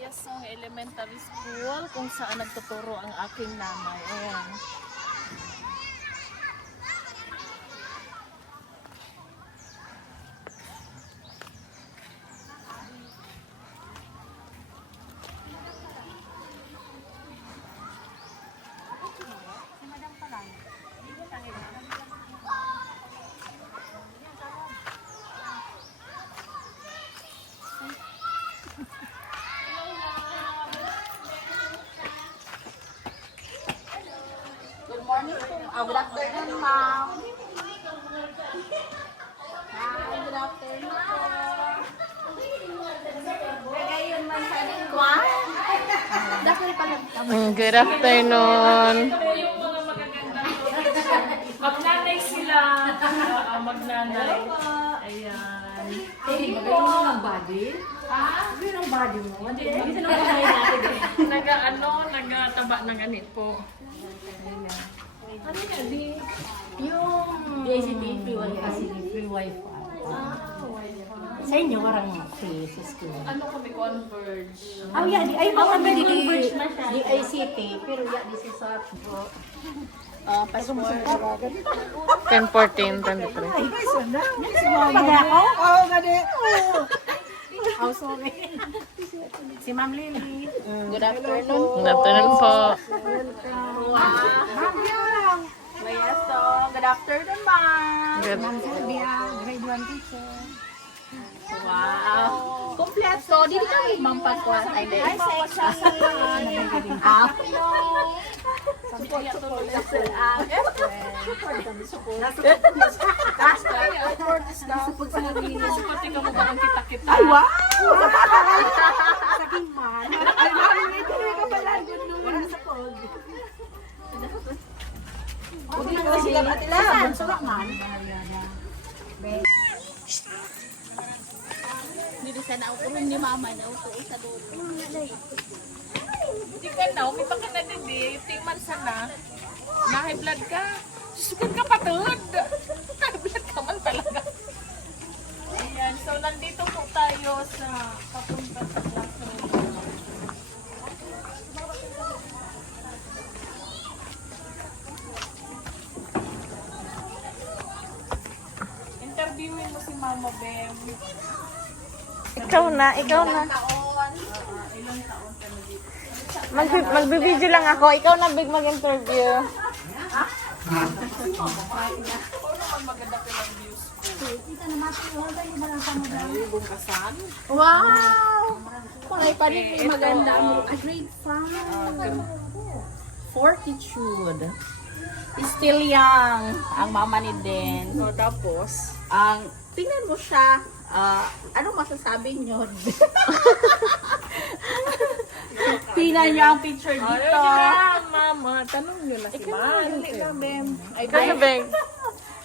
Bayasong Elementary School kung saan nagtuturo ang aking nanay. Ayan. Good morning po. Good afternoon, ma'am. Good afternoon po. Ngayon man sa lingwa. Dakil pa lang. Good afternoon. Magnanay sila. Magnanay. Ayan. Magayon mo ng body? Magayon ang body mo? Dito na kumain natin eh. Nagataba ng ganit po. Ano yan, di? Yung... DICT free wifi. Free wifi. Sa inyo, warang free sa school. Ano kami, Converge. Oh, yeah. Ay, mga may converge na siya. DICT, pero yeah, this is a... passport. 10:14, 23. Pagka ako? Oo, gani. Oh, sorry. Si Ma'am Lily. Good afternoon. Good afternoon po. Good afternoon, ma'am. Good. Ma'am Sylvia, grade 1 teacher. Wow. Kompleto. Dili kami ma'am pagkuha. Ay, sa sabi ko yan tuloy na sir. Pati ka mo parang kita-kita. Ay, wow! Saking man. Ay, mami, may tuloy ka pala. Wala sa pod. Huwag na kasi sila batila. Sulak man. Dito sa naukulong ni mama na upo sa doon. Hindi ka na, umita ka na din eh. Tingman sana. Na-high blood ka. Susunod ka patod. High blood ka man talaga. Ayan, so nandito po tayo sa papunta sa classroom. Interviewin mo si Mama Bem. Ikaw na. Ilang taon ka na dito? Magbibideo lang ako. Ikaw na big mag-interview. Oo naman maganda ka ng views ko. Bungkasan. Wow! Ay, panig maganda mo. Grade 5. Fortitude. Still young. Ang mama ni Den. O, tapos? Ang, tingnan mo siya. Anong masasabi niyo? Tingnan niyo ang picture dito. Mama, tanong nyo na si Ma'am. Ay, Ano, Beng?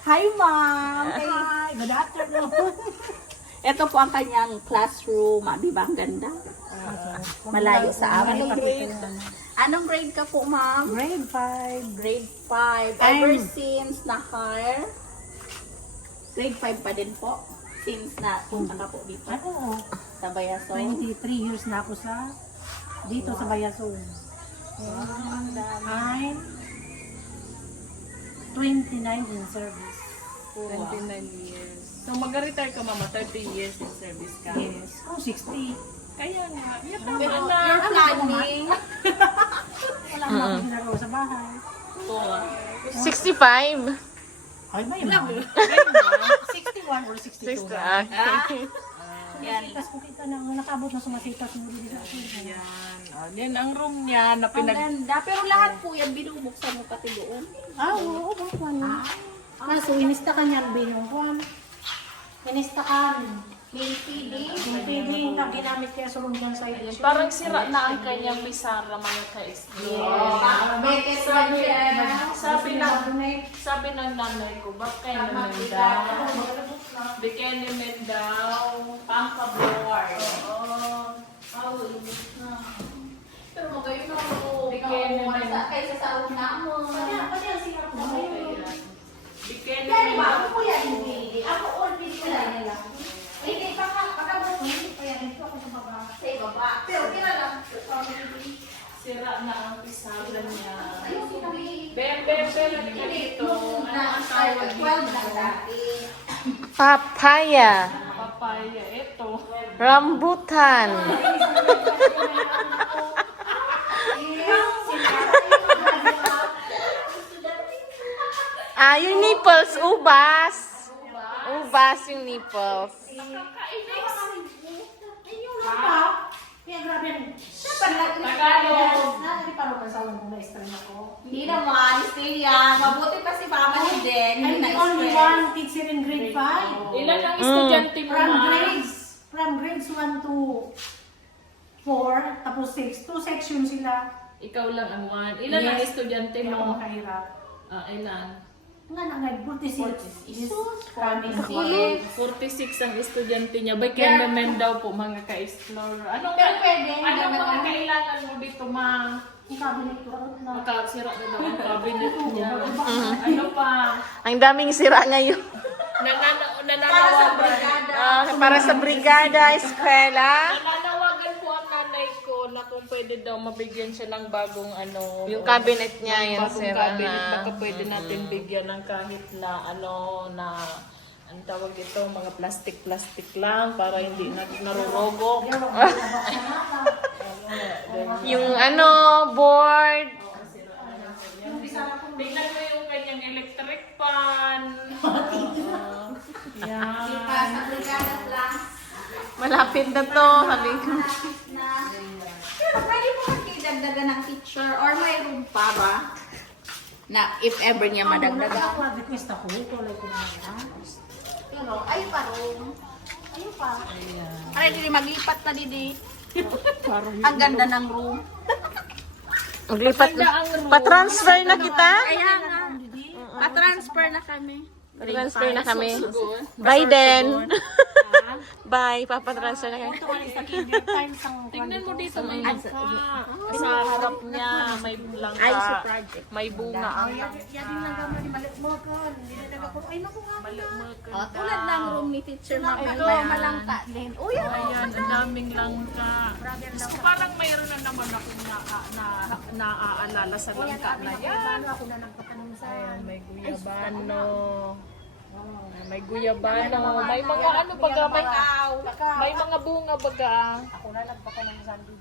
Hi, ma'am. Hi. Good afternoon. Ito po ang kanyang classroom. Di ba ang ganda? Malayo sa amin. Anong grade ka po, ma'am? Grade 5. Grade 5. Ever since na-hire? Grade 5 pa din po. Since na punta ka po dito Ano? sa Bayaso. 23 years na ako dito sa Bayasong. I'm 29 in service. 29 years. So, mag-retire ka, Mama. 30 years in service ka. Yes. Oh, 60. Kaya nga. Pero Tama na. you're planning. Wala na akong ginagawa sa bahay. 65. Ay, may yun. 61 or 62. Yan. Tapos kung kita na nakabot na sumasitas mo dito sa akin. Yan. O, yan ang room niya na Ang pinag... ganda. Pero lahat po yan binubuksan mo pati doon. Oo, bakwan. Kaso, inista ka niyan, binungkwan. Inista ka. Main feeding. Yung TV na ginamit kaya sulungan sa iyo. Parang sira na ang kanyang pisara mga ka-estudio. Sabi ng nanay ko, bakit naman daw? Bikini men daw, pangka-board. Pero magayon ako. Bikini men. Kaysa sa una mo. Bikini Kaya men. ba, ako po yan hindi. Ako all video ko lang nila. Hindi pa ka, pagkabot mo, hindi pa yan. Ito ako sa baba. Sa ibaba. Pero kira lang. Sira na ang pisalan niya. Bebe, lagi ka dito. Ano ang tawag dito? Papaya. Papaya, ito. Rambutan. Yung nipples, ubas. Ubas yung nipples. Kaya grabe yan. Tagalog. Hindi pa rin pasawan ko na-strain ako. Hindi naman, still yan. Mabuti pa si Mama ni Den. I'm Hindi the only na-stress. one teacher in grade 5. Ilan ang estudyante mo, From grades 1 to 4, tapos 6. 2 sections sila. Ikaw lang ang one. Ilan ang estudyante Hindi ako mo? makahirap. Ilan? Nga na nga, 46. Isus, Promise. 46 ang estudyante niya. By Kememen daw po, mga ka-explorer. Anong Pero pwede, anong hindi mga naman. kailangan mo dito, ma? Ang cabinet ko na. Makasira na daw ang cabinet niya. Ano pa? Ang daming sira ngayon. Para sa brigada. Para sa brigada, eskwela. Nananawagan po ang nanay ko na kung pwede daw mabigyan siya ng bagong Yung cabinet niya, ng yan bagong sira cabinet. na. Baka pwede natin bigyan ng kahit na ang tawag ito, mga plastic lang para hindi narurogok. Yung board. Tingnan mo yung kanyang electric fan. Yan. Sa brigada lang. Malapit na to, sabi ko. Na. Pero pwede mo magkidagdagan ng teacher or may room pa ba? Na if ever niya madagdagan. Request ako, kulay ko na yan. Pero ayun pa room. Ayun pa. Ay, hindi maglipat na didi. Ang ganda ng room. Maglipat na. Pa-transfer na kita? Kaya nga. Pa-transfer na kami. Pa-transfer na kami. Bye then. Bye, papatransfer na kami. Tingnan mo dito may langka. Sa harap niya may langka. Ay, sa project. May bunga ang Oh, tulad ng room ni Teacher Mama. May malangka din. Uy, Ayan, ang daming langka. Gusto ko parang mayroon na naman akong naaalala sa langka na yan. Ayan, may guyabano. May guyabano. May mga ano baga, may mga bunga baga. Ako na nagpaka ng sandi.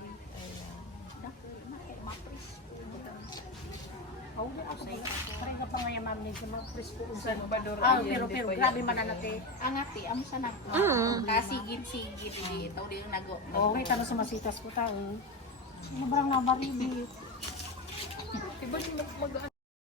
Oh, ako na. Parang ka pa nga yung ma'am niya sa mga presko. Salvador Pero grabe mananate. angati, amo sa nag. Kasigid-sigid dito. Di yung nag- Oh, may tanong sa masitas ko tao. Sobrang nabaribit. Diba yung mag